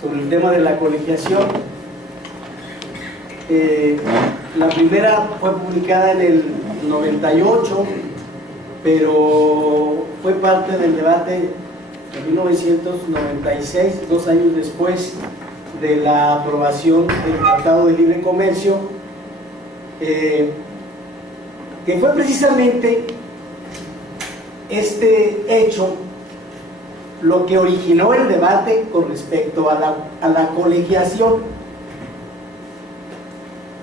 sobre el tema de la colegiación. La primera fue publicada en el 98, pero fue parte del debate en 1996, 2 años después de la aprobación del Tratado de Libre Comercio, que fue precisamente este hecho lo que originó el debate con respecto a la colegiación.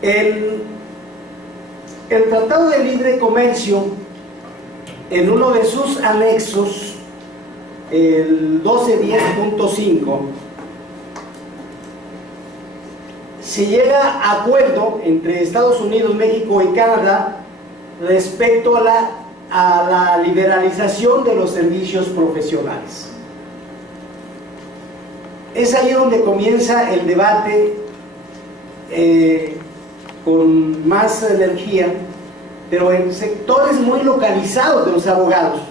El Tratado de Libre Comercio, en uno de sus anexos, el 1210.5, se llega a acuerdo entre Estados Unidos, México y Canadá respecto a la liberalización de los servicios profesionales. Es ahí donde comienza el debate con más energía, pero en sectores muy localizados de los abogados,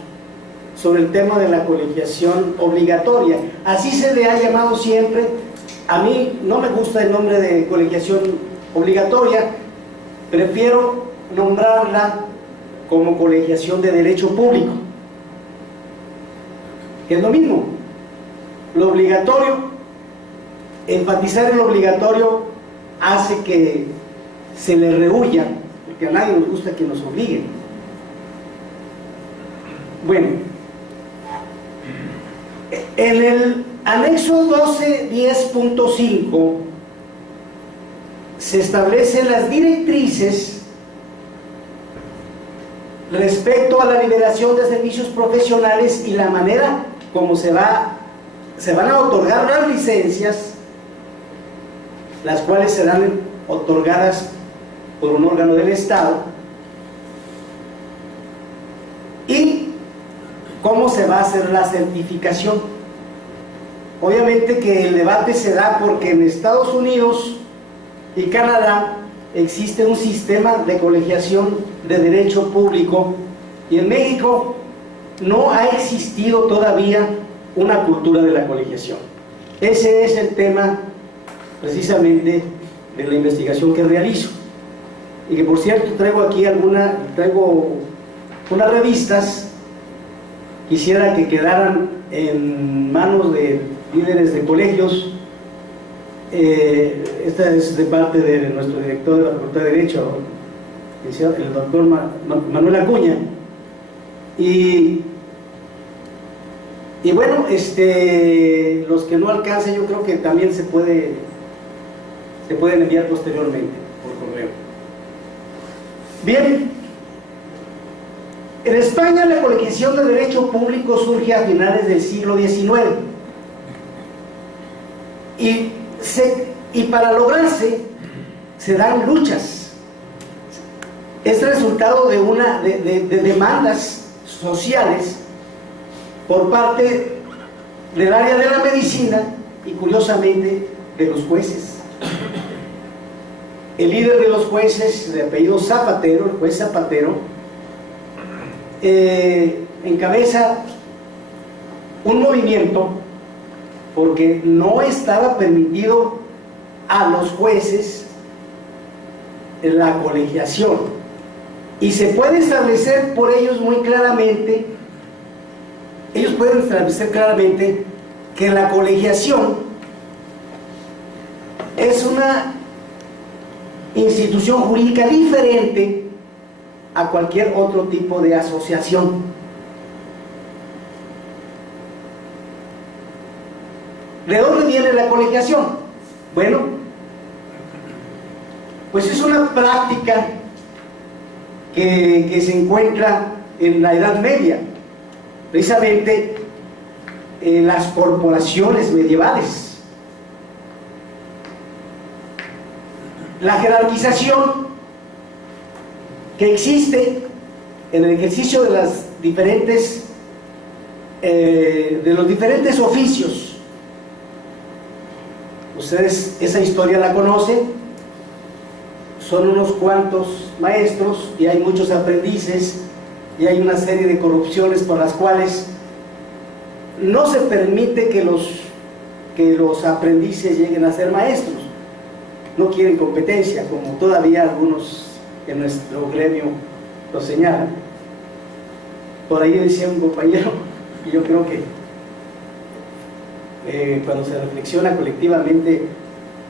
sobre el tema de la colegiación obligatoria. Así se le ha llamado siempre. A mí no me gusta el nombre de colegiación obligatoria, prefiero nombrarla como colegiación de derecho público, que es lo mismo. Lo obligatorio, enfatizar en lo obligatorio hace que se le rehuya, porque a nadie nos gusta que nos obliguen. Bueno, en el anexo 1210.5 se establecen las directrices respecto a la liberación de servicios profesionales y la manera como se van a otorgar las licencias, las cuales serán otorgadas por un órgano del Estado, y cómo se va a hacer la certificación. Obviamente que el debate se da porque en Estados Unidos y Canadá existe un sistema de colegiación de derecho público, y en México no ha existido todavía una cultura de la colegiación. Ese es el tema precisamente de la investigación que realizo, y que por cierto traigo aquí unas revistas. Quisiera que quedaran en manos de líderes de colegios. Esta es de parte de nuestro director de la Facultad de Derecho, el doctor Manuel Acuña, y bueno, los que no alcancen, yo creo que también se pueden enviar posteriormente por correo. Bien, en España la colegiación de derecho público surge a finales del siglo XIX, y para lograrse se dan luchas. Es resultado de demandas sociales por parte del área de la medicina y, curiosamente, de los jueces. El líder de los jueces, de apellido Zapatero, el juez Zapatero, encabeza un movimiento porque no estaba permitido a los jueces la colegiación, y se puede establecer por ellos muy claramente, ellos pueden establecer claramente que la colegiación es una institución jurídica diferente a cualquier otro tipo de asociación. ¿De dónde viene la colegiación? Bueno, pues es una práctica que se encuentra en la Edad Media, precisamente en las corporaciones medievales. La jerarquización que existe en el ejercicio de los diferentes oficios. Ustedes esa historia la conocen. Son unos cuantos maestros y hay muchos aprendices, y hay una serie de corrupciones por las cuales no se permite que los que los aprendices lleguen a ser maestros. No quieren competencia, como todavía algunos en nuestro gremio lo señalan. Por ahí decía un compañero, y yo creo que cuando se reflexiona colectivamente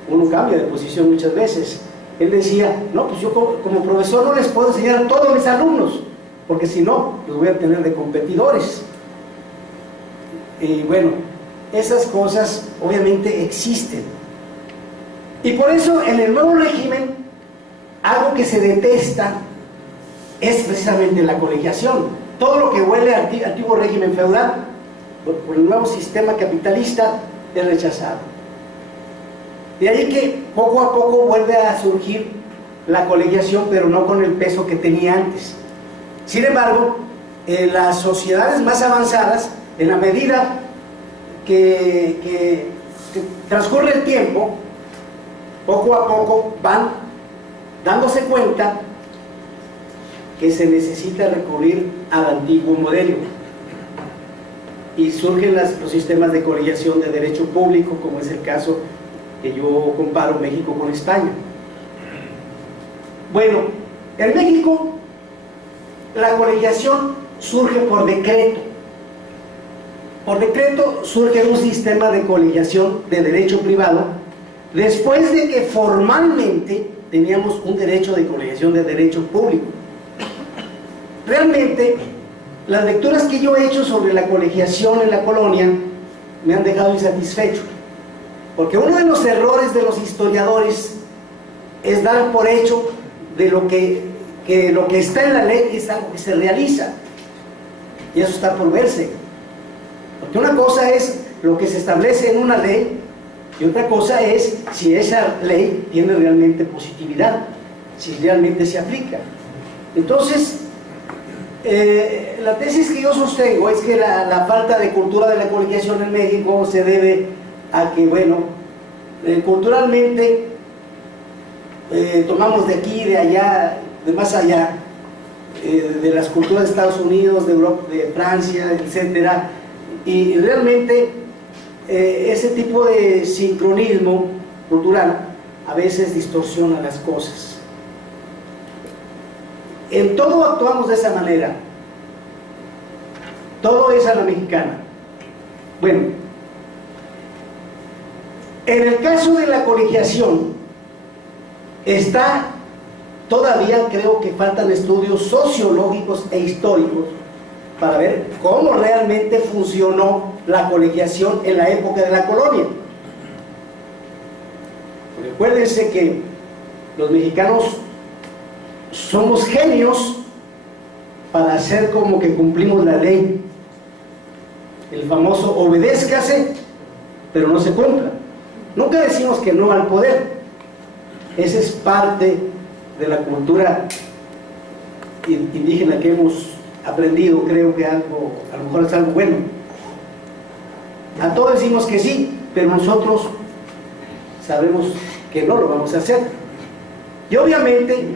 uno cambia de posición muchas veces. Él decía, no, pues yo como profesor no les puedo enseñar a todos mis alumnos, porque si no, los voy a tener de competidores. Y bueno, esas cosas obviamente existen. Y por eso en el nuevo régimen, algo que se detesta es precisamente la colegiación. Todo lo que huele al antiguo régimen feudal, por el nuevo sistema capitalista, es rechazado. De ahí que poco a poco vuelve a surgir la colegiación, pero no con el peso que tenía antes. Sin embargo, en las sociedades más avanzadas, en la medida que transcurre el tiempo, poco a poco van dándose cuenta que se necesita recurrir al antiguo modelo, y surgen los sistemas de colegiación de derecho público, como es el caso que yo comparo México con España. Bueno, en México la colegiación surge por decreto. Por decreto surge un sistema de colegiación de derecho privado, después de que formalmente teníamos un derecho de colegiación de derecho público. Realmente, las lecturas que yo he hecho sobre la colegiación en la colonia me han dejado insatisfecho, porque uno de los errores de los historiadores es dar por hecho de lo que lo que está en la ley es algo que se realiza, y eso está por verse. Porque una cosa es lo que se establece en una ley, y otra cosa es si esa ley tiene realmente positividad, si realmente se aplica. Entonces, la tesis que yo sostengo es que la falta de cultura de la colegiación en México se debe a que, bueno, culturalmente tomamos de aquí, de allá, de más allá, de las culturas de Estados Unidos, de Europa, de Francia, etcétera, y realmente ese tipo de sincronismo cultural a veces distorsiona las cosas. En todo actuamos de esa manera, todo es a la mexicana. Bueno, en el caso de la colegiación está todavía, creo que faltan estudios sociológicos e históricos para ver cómo realmente funcionó la colegiación en la época de la colonia. Recuérdense que los mexicanos somos genios para hacer como que cumplimos la ley. El famoso obedézcase, pero no se cumpla. Nunca decimos que no al poder. Esa es parte de la cultura indígena que hemos aprendido. Creo que algo, a lo mejor es algo bueno. A todos decimos que sí, pero nosotros sabemos que no lo vamos a hacer. Y obviamente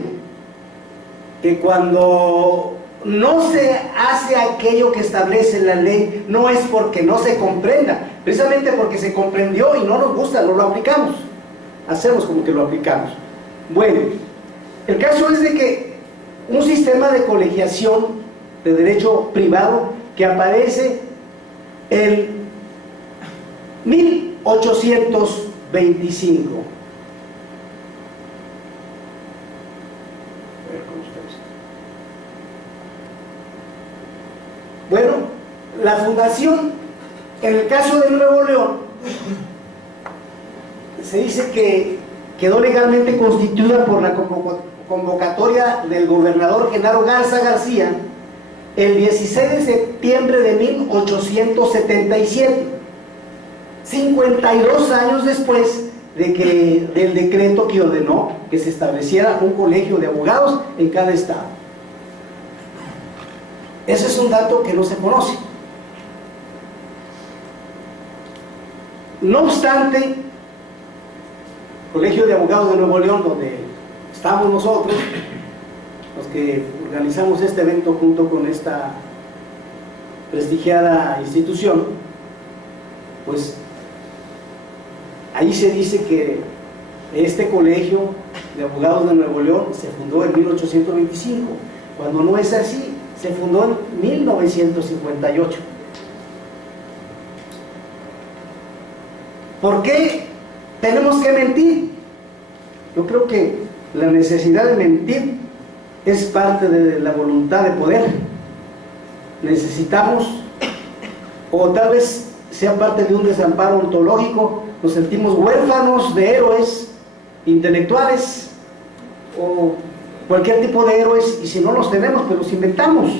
que cuando no se hace aquello que establece la ley, no es porque no se comprenda, precisamente porque se comprendió y no nos gusta, no lo aplicamos, hacemos como que lo aplicamos. Bueno, el caso es de que un sistema de colegiación de derecho privado que aparece en 1825. Bueno, la fundación, en el caso de Nuevo León, se dice que quedó legalmente constituida por la convocatoria del gobernador Genaro Garza García el 16 de septiembre de 1877, 52 años después del decreto que ordenó que se estableciera un colegio de abogados en cada estado. Ese es un dato que no se conoce. No obstante, el Colegio de Abogados de Nuevo León, donde estamos nosotros, los que organizamos este evento junto con esta prestigiada institución, pues ahí se dice que este colegio de abogados de Nuevo León se fundó en 1825, cuando no es así, se fundó en 1958. ¿Por qué tenemos que mentir? Yo creo que la necesidad de mentir es parte de la voluntad de poder. Necesitamos, o tal vez sea parte de un desamparo ontológico, nos sentimos huérfanos de héroes intelectuales o cualquier tipo de héroes, y si no los tenemos, pues los inventamos.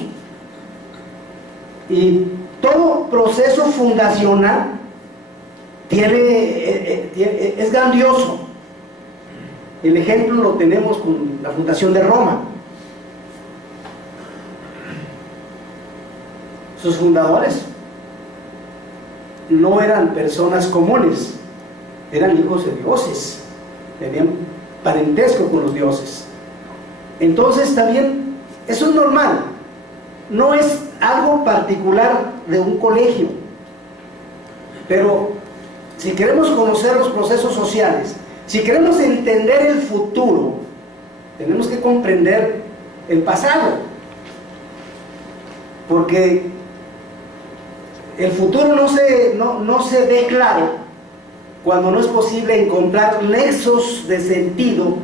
Y todo proceso fundacional es grandioso. El ejemplo lo tenemos con la fundación de Roma. Sus fundadores no eran personas comunes, eran hijos de dioses, tenían parentesco con los dioses. Entonces también eso es normal, no es algo particular de un colegio, pero si queremos conocer los procesos sociales, si queremos entender el futuro, tenemos que comprender el pasado, porque el futuro no se ve claro cuando no es posible encontrar nexos de sentido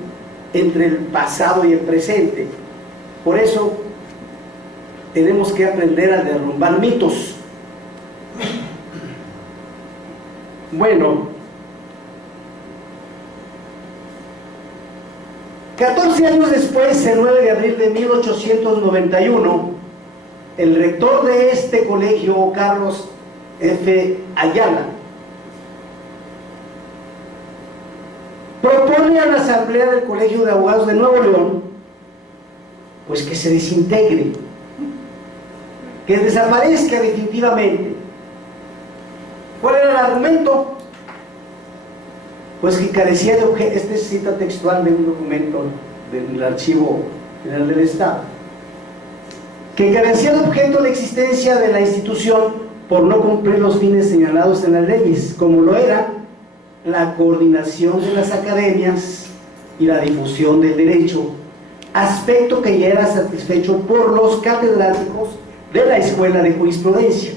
entre el pasado y el presente. Por eso tenemos que aprender a derrumbar mitos. Bueno, 14 años después, el 9 de abril de 1891, el rector de este colegio, Carlos F. Ayala, propone a la asamblea del Colegio de Abogados de Nuevo León, pues que se desintegre, que desaparezca definitivamente. ¿Cuál era el argumento? Pues que carecía de objeto. Este es cita textual de un documento del Archivo General del Estado, que carecía de objeto la existencia de la institución por no cumplir los fines señalados en las leyes, como lo era la coordinación de las academias y la difusión del derecho, aspecto que ya era satisfecho por los catedráticos de la Escuela de Jurisprudencia.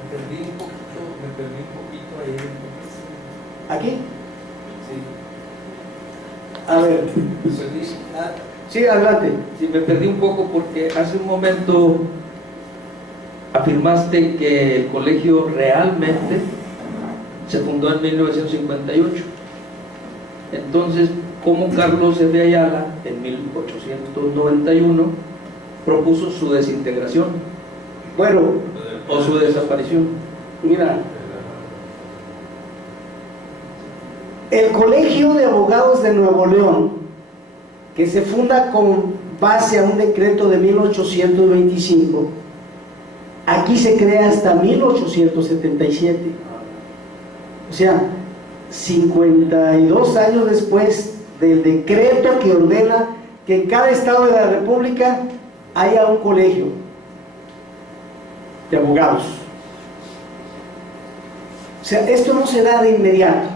Me perdí un poquito ahí. ¿Aquí? Sí. A ver. Sí, adelante. Sí, me perdí un poco porque hace un momento afirmaste que el colegio realmente se fundó en 1958. Entonces, ¿cómo Carlos F. Ayala en 1891 propuso su desintegración? Bueno, ¿O su desaparición? mira, el Colegio de Abogados de Nuevo León, que se funda con base a un decreto de 1825, aquí se crea hasta 1877. O sea, 52 años después del decreto que ordena que en cada estado de la República haya un colegio de abogados. O sea, esto no se da de inmediato.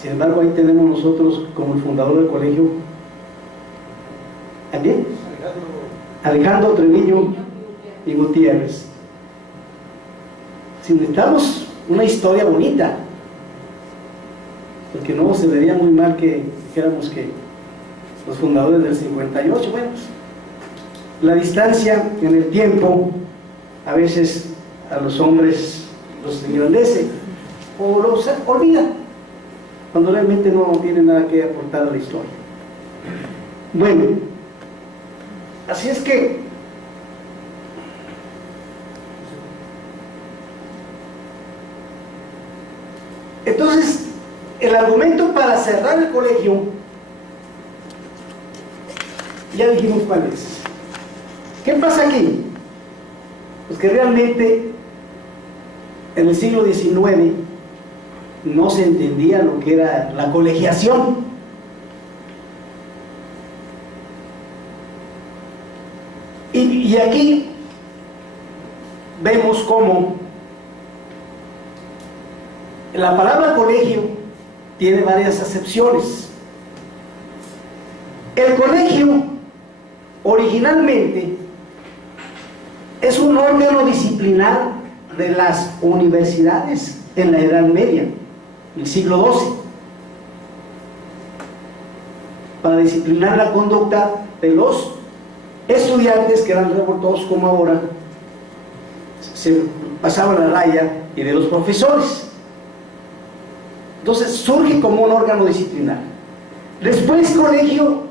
Sin embargo, ahí tenemos nosotros como el fundador del colegio, ¿a quién? Alejandro Treviño y Gutiérrez. Si necesitamos una historia bonita, porque no se vería muy mal que dijéramos que los fundadores del 58, bueno, pues, la distancia en el tiempo a veces a los hombres los engrandece o los olvida cuando realmente no tiene nada que aportar a la historia. Bueno, así es que entonces el argumento para cerrar el colegio ya dijimos cuál es. ¿Qué pasa aquí? Pues que realmente en el siglo XIX no se entendía lo que era la colegiación. Y aquí vemos cómo la palabra colegio tiene varias acepciones. El colegio originalmente es un órgano disciplinar de las universidades en la Edad Media, el siglo XII, para disciplinar la conducta de los estudiantes que eran revoltosos como ahora, se pasaban la raya, y de los profesores. Entonces surge como un órgano disciplinar. Después colegio,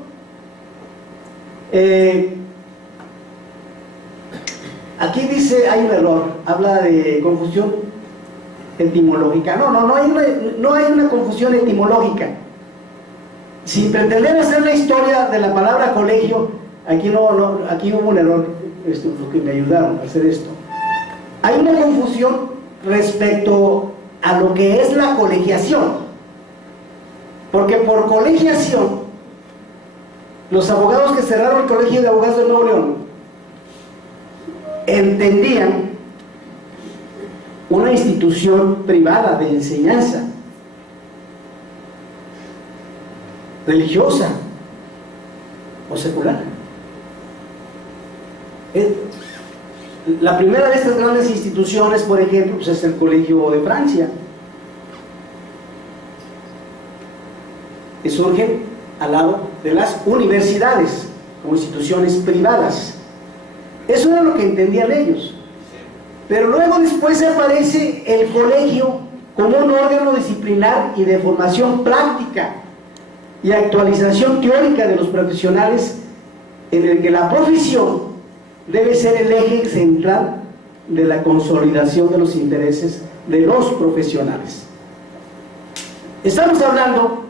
aquí dice, hay un error, habla de confusión etimológica. No hay una confusión etimológica. Sin pretender hacer la historia de la palabra colegio, aquí aquí hubo un error, esto es lo que me ayudaron a hacer esto. Hay una confusión respecto a lo que es la colegiación, porque por colegiación, los abogados que cerraron el Colegio de Abogados de Nuevo León entendían una institución privada de enseñanza religiosa o secular. La primera de estas grandes instituciones, por ejemplo, pues es el Colegio de Francia, que surge al lado de las universidades como instituciones privadas. Eso era lo que entendían ellos. Pero luego después aparece el colegio como un órgano disciplinar y de formación práctica y actualización teórica de los profesionales, en el que la profesión debe ser el eje central de la consolidación de los intereses de los profesionales. Estamos hablando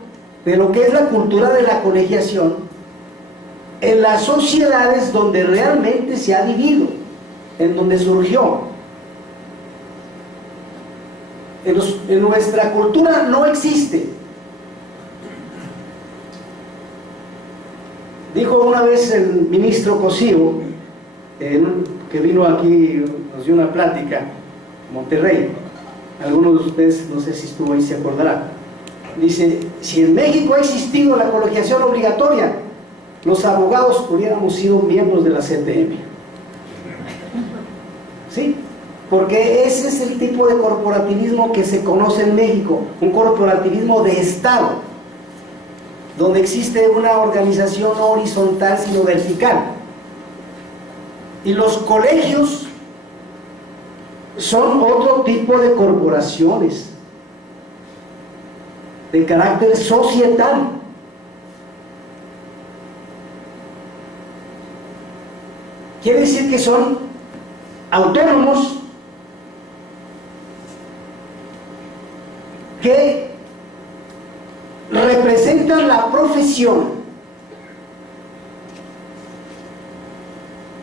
de lo que es la cultura de la colegiación en las sociedades donde realmente se ha vivido, en donde surgió. En nuestra cultura no existe. Dijo una vez el ministro Cosío, que vino aquí, nos dio una plática en Monterrey. Algunos de ustedes, no sé si estuvo ahí, se acordará. Dice, si en México ha existido la colegiación obligatoria, los abogados hubiéramos sido miembros de la CTM. ¿Sí? Porque ese es el tipo de corporativismo que se conoce en México, un corporativismo de Estado, donde existe una organización no horizontal sino vertical. Y los colegios son otro tipo de corporaciones de carácter societal. Quiere decir que son autónomos, que representan la profesión,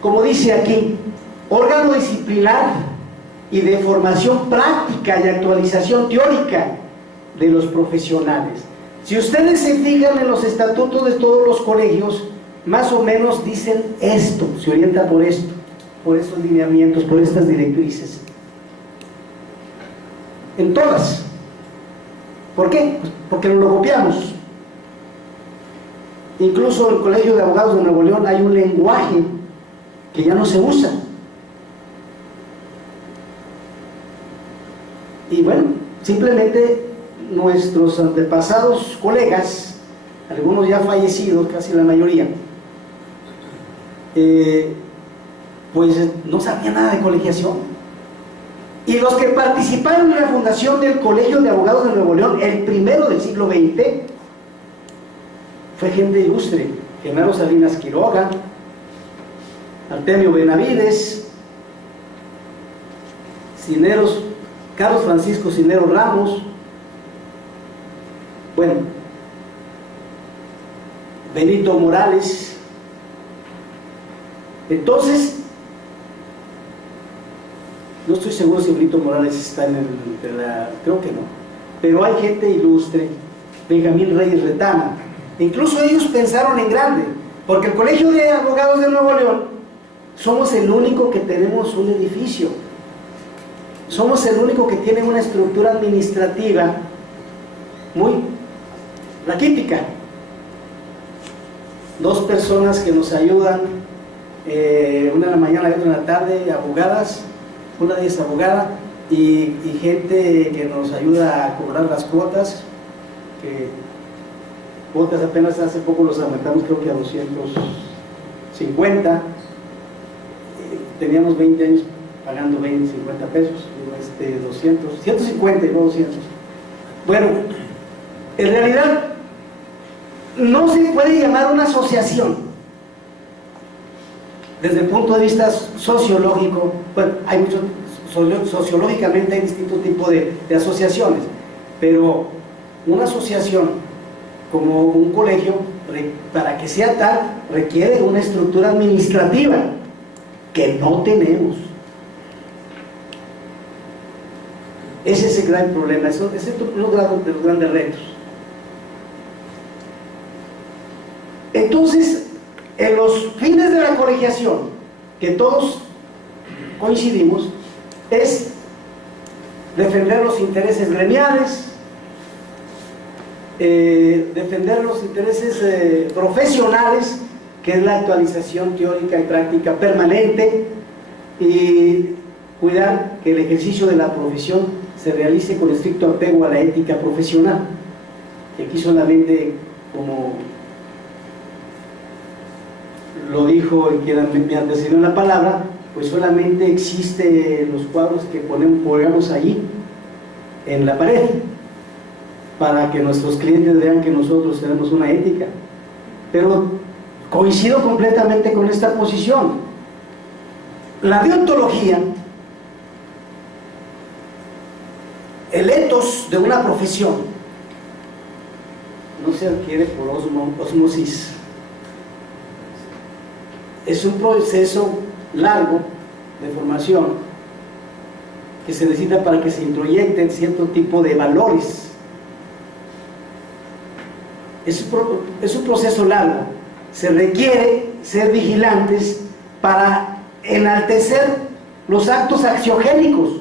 como dice aquí, órgano disciplinar y de formación práctica y actualización teórica de los profesionales. Si ustedes se fijan en los estatutos de todos los colegios, más o menos dicen esto, se orienta por esto, por estos lineamientos, por estas directrices. En todas. ¿Por qué? Pues porque lo copiamos. Incluso en el Colegio de Abogados de Nuevo León hay un lenguaje que ya no se usa. Y bueno, simplemente nuestros antepasados colegas, algunos ya fallecidos, casi la mayoría, pues no sabían nada de colegiación. Y los que participaron en la fundación del Colegio de Abogados de Nuevo León, el primero del siglo XX, fue gente ilustre: Genaro Salinas Quiroga, Artemio Benavides, Carlos Francisco Cisneros Ramos, bueno, Benito Morales. Entonces, no estoy seguro si Benito Morales está creo que no, pero hay gente ilustre, Benjamín Reyes Retana. Incluso ellos pensaron en grande, porque el Colegio de Abogados de Nuevo León somos el único que tenemos un edificio, somos el único que tiene una estructura administrativa muy raquítica. 2 personas que nos ayudan, una en la mañana y otra en la tarde, abogadas, una de ellas es abogada, y gente que nos ayuda a cobrar las cuotas, que cuotas apenas hace poco los aumentamos, creo que a 250. Teníamos 20 años pagando 20, 50 pesos, 200, 150 y luego 200. Bueno, en realidad no se puede llamar una asociación desde el punto de vista sociológico. Bueno, hay muchos, sociológicamente hay distintos tipos de asociaciones, pero una asociación como un colegio, para que sea tal, requiere una estructura administrativa que no tenemos. Ese es el gran problema, ese es uno de los grandes retos. Entonces, en los fines de la colegiación, que todos coincidimos, es defender los intereses gremiales, defender los intereses profesionales, que es la actualización teórica y práctica permanente, y cuidar que el ejercicio de la profesión se realice con estricto apego a la ética profesional, que aquí solamente, como lo dijo el que me antecedió la palabra, pues solamente existe los cuadros que ponemos allí en la pared, para que nuestros clientes vean que nosotros tenemos una ética. Pero coincido completamente con esta posición. La deontología, el ethos de una profesión, no se adquiere por osmosis. Es un proceso largo de formación que se necesita para que se introyecten cierto tipo de valores. Es un proceso largo. Se requiere ser vigilantes para enaltecer los actos axiogénicos.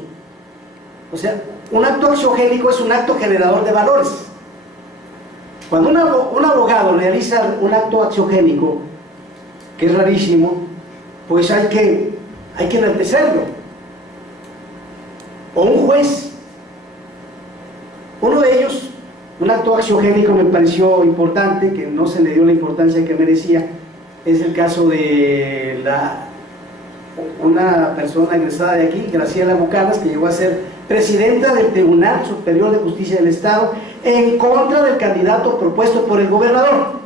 O sea, un acto axiogénico es un acto generador de valores. Cuando un abogado realiza un acto axiogénico, que es rarísimo, pues hay que enaltecerlo. O un juez. Uno de ellos, un acto axiogénico me pareció importante, que no se le dio la importancia que merecía, es el caso de una persona egresada de aquí, Graciela Bucanas, que llegó a ser presidenta del Tribunal Superior de Justicia del Estado en contra del candidato propuesto por el gobernador.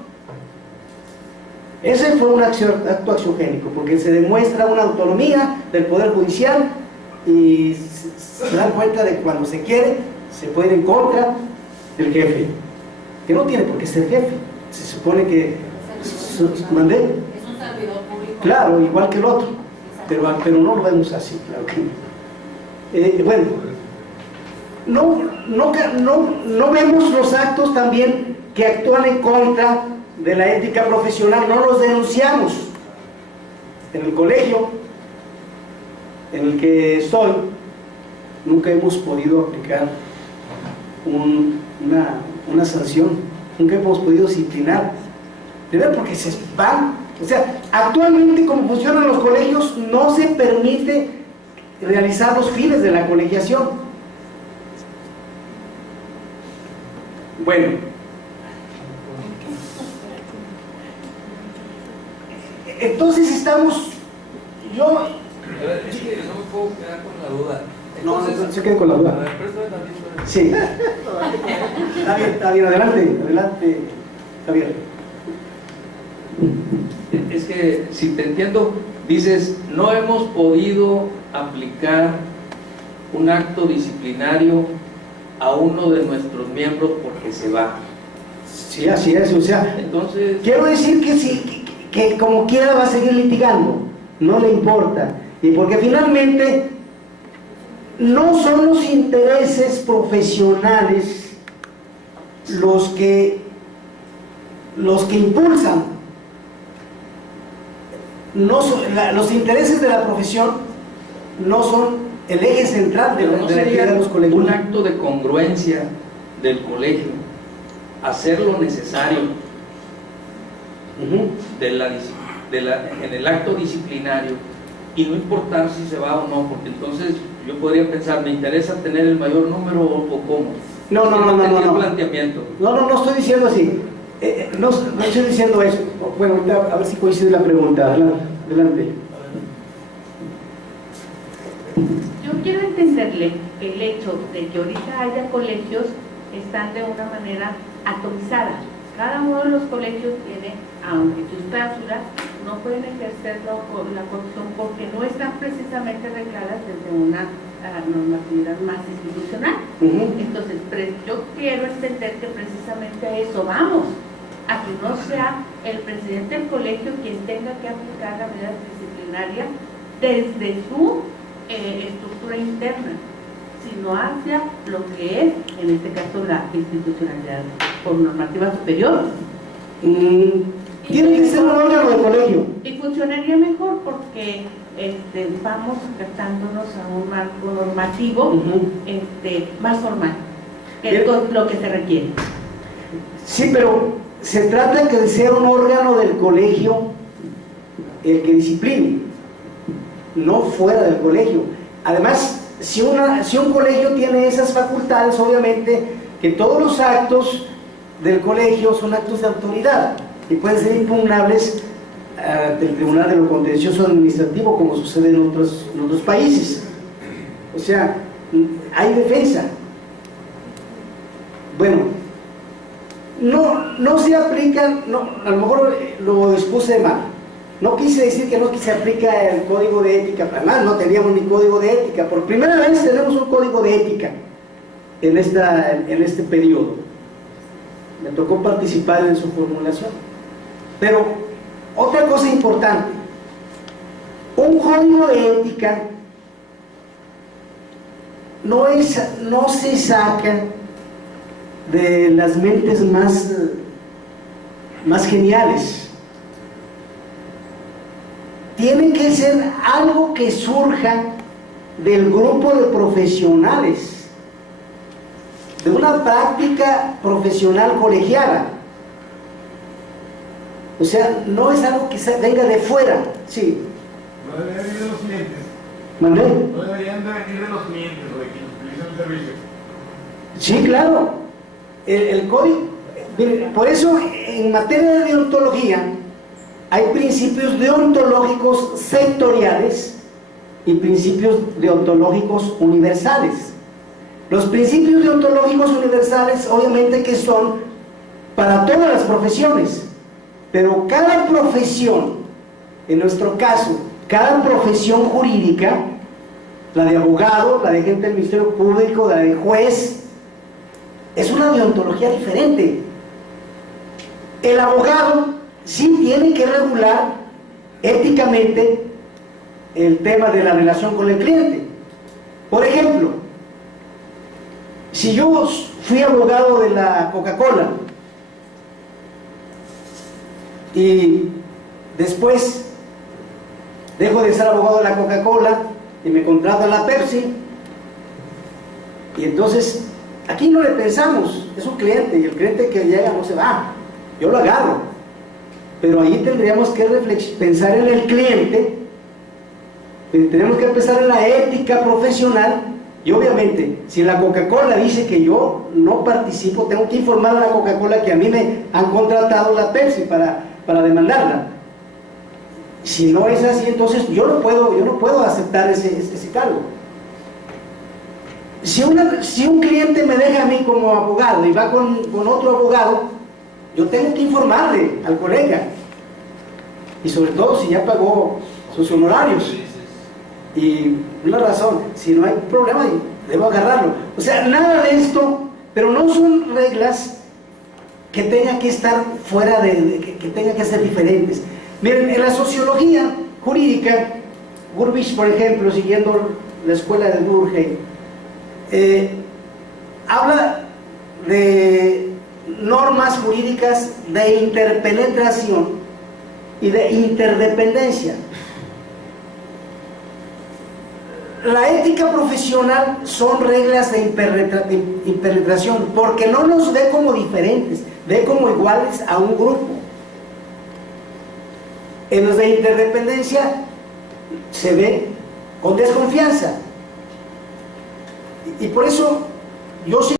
Ese fue un acto axiogénico, porque se demuestra una autonomía del Poder Judicial y se dan cuenta de que cuando se quiere, se puede ir en contra del jefe, que no tiene por qué ser jefe. Se supone que mandé. Es un servidor público. Claro, igual que el otro, pero no lo vemos así, claro que no. Bueno, no vemos los actos también que actúan en contra de la ética profesional, no los denunciamos. En el colegio en el que estoy, nunca hemos podido aplicar una sanción, nunca hemos podido disciplinar. Primero porque se van, o sea, actualmente como funcionan los colegios, no se permite realizar los fines de la colegiación. Bueno, entonces estamos, yo... Es que no me puedo quedar con la duda. Entonces, no se quede con la duda. A ver, préstame tantito. Sí. Está bien, adelante, Javier. Es que, si te entiendo, dices, no hemos podido aplicar un acto disciplinario a uno de nuestros miembros porque se va. Sí, así es, o sea, Entonces, quiero decir que sí, que como quiera va a seguir litigando, no le importa, y porque finalmente no son los intereses profesionales los que impulsan los intereses de la profesión no son el eje central de Pero la no actividad sería de los colegios. un acto de congruencia del colegio hacer lo necesario Ujú. en el acto disciplinario y no importar si se va o no, porque entonces yo podría pensar, ¿me interesa tener el mayor número o cómo? No, entendí el no. planteamiento. No estoy diciendo así. No estoy diciendo eso. Bueno, ahorita a ver si coincide la pregunta. Adelante. Yo quiero entenderle el hecho de que ahorita haya colegios están de una manera atomizada. Cada uno de los colegios tiene, aunque sus cláusulas no pueden ejercer la corrupción porque no están precisamente regladas desde una normatividad más institucional. Entonces, yo quiero entender que precisamente a eso vamos, a que no sea el presidente del colegio quien tenga que aplicar la medida disciplinaria desde su estructura interna, sino hacia lo que es, en este caso, la institucionalidad por normativa superior. Tiene que ser un órgano del colegio. Y funcionaría mejor porque vamos adaptándonos a un marco normativo más formal, que es lo que se requiere. Sí, pero se trata de que sea un órgano del colegio el que discipline, no fuera del colegio. Además, si un colegio tiene esas facultades, obviamente que todos los actos del colegio son actos de autoridad y pueden ser impugnables ante el Tribunal de lo Contencioso Administrativo, como sucede en otros países. O sea, hay defensa. Bueno, no se aplican, a lo mejor lo expuse mal. No quise decir que no se aplica el código de ética, además no teníamos ni código de ética. Por primera vez tenemos un código de ética en este periodo. Me tocó participar en su formulación. Pero otra cosa importante, un código de ética no se saca de las mentes más geniales. Tiene que ser algo que surja del grupo de profesionales, de una práctica profesional colegiada. O sea, no es algo que venga de fuera. Sí. No deberían venir de los clientes. ¿Mandé? No deberían de venir de los clientes o de quienes utilizan el servicio. Sí, claro. El código. Por eso, en materia de deontología, hay principios deontológicos sectoriales y principios deontológicos universales. Los principios deontológicos universales, obviamente, que son para todas las profesiones, pero cada profesión, en nuestro caso, cada profesión jurídica, la de abogado, la de agente del Ministerio Público, la de juez, es una deontología diferente. El abogado sí tiene que regular éticamente el tema de la relación con el cliente. Por ejemplo, si yo fui abogado de la Coca-Cola y después dejo de ser abogado de la Coca-Cola y me contrato a la Pepsi, y entonces aquí no le pensamos, es un cliente y el cliente que llega no se va, yo lo agarro. Pero ahí tendríamos que pensar en el cliente, tenemos que pensar en la ética profesional y obviamente si la Coca-Cola dice que yo no participo, tengo que informar a la Coca-Cola que a mí me han contratado la Pepsi para demandarla. Si no es así, entonces yo no puedo aceptar ese cargo. Si un cliente me deja a mí como abogado y va con otro abogado, yo tengo que informarle al colega, y sobre todo si ya pagó sus honorarios. Y una razón, si no hay problema, debo agarrarlo. O sea, nada de esto, pero no son reglas que tengan que estar fuera que tengan que ser diferentes. Miren, en la sociología jurídica, Gurbich, por ejemplo, siguiendo la escuela de Durkheim, habla de normas jurídicas de interpenetración y de interdependencia. La ética profesional son reglas de impenetración, porque no nos ve como diferentes, ve como iguales a un grupo. En los de interdependencia se ve con desconfianza. Y por eso yo sí